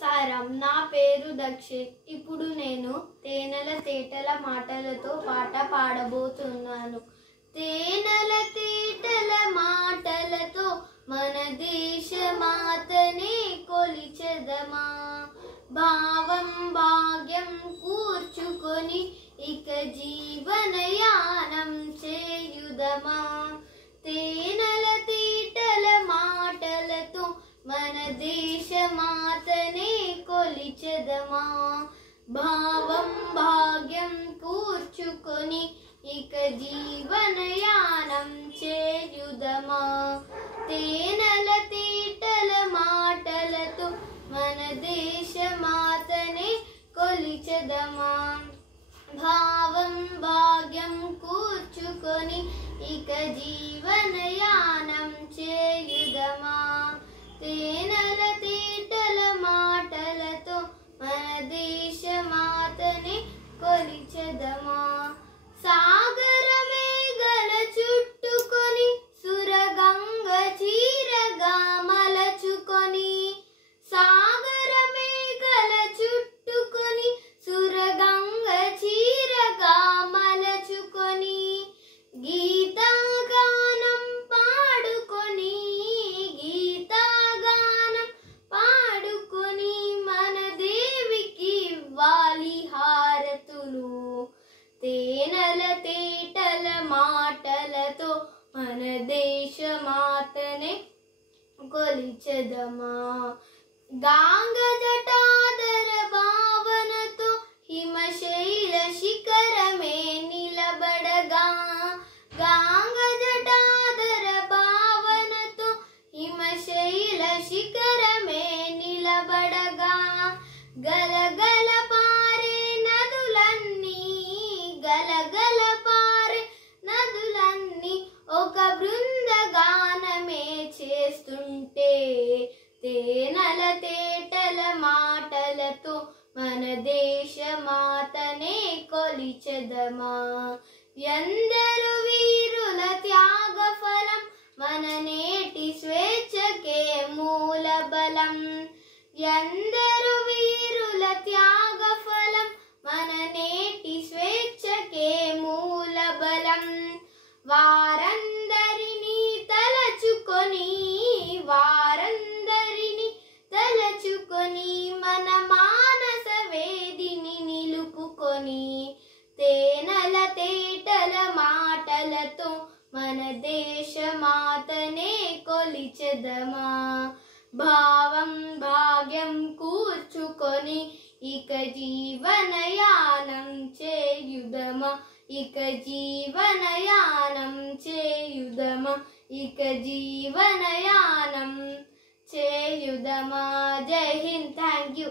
సారం నా పేరు దక్షిత్. ఇప్పుడు నేను తేనెల తేటల మాటలతో పాట పాడబోతున్నాను. తేనెల తేటల మాటలతో మన దేశ మాతనే కొలిచెదమా, భావం భాగ్యం కూర్చుకొని ఇక జీవనయానం చేయుదమా. తేనెల తేటల మాటలతో మన దేశ మాతనే కొలిచెదమా, భావం భాగ్యం కూర్చుకొని ఇక జీవనయానం చేయుదమా. తేనెల తేటల మాటలతో మన దేశ మాతనే కొలిచెదమా, భావం భాగ్యం కూర్చుకొని ఇక జీవనయానం చేయుదమా. తేనెల తేటల మాటలతో మన దేశ మాతని కొలిచెదమా. సాగర మేఘల చుట్టుకొని సురగంగ చీరగా మలచుకొని, సాగర మేఘల చుట్టుకొని సురగంగ చీరగా మలచుకొని, గీతాగానం పాడుకొని గీతాగానం పాడుకొని మన దేవికి ఇవ్వాలి హారతులు. తేనెల తేటల మాటలతో మన దేశ మాతనే కొలిచెదమా. గాంగ జటాధర భావనతో హిమశైల శిఖరమే నిలబడగా, గాంగ జటాధర భావనతో హిమశైల శిఖరమే నిలబడగా, గలగల పారే నదులన్నీ గలగల పారే నదులన్నీ ఒక బృందగానమే చేస్తుంటే, తేనెల తేటల మాటలతో మన దేశ మాతనే కొలిచెదమా. ఎందరు వీరుల త్యాగ ఫలం మన నేటి స్వేచ్ఛకే మూల బలం. ఎందరు వీరుల త్యాగ ఫలం మన నేటి స్వేచ్ఛకే మూల బలం. వారందరినీ తలచుకొని వారందరినీ తలచుకొని మన మానస వేదిని నిలుపుకొని, తేనెల తేటల మాటలతో మన దేశ మాతనే కొలిచెదమా, భావం భాగ్యం కూర్చుకొని ఇక జీవనయానం చేయుదమా, ఇక జీవనయానం చేయుదమా, ఇక జీవనయానం చేయుదమా. జై హింద్. Thank you.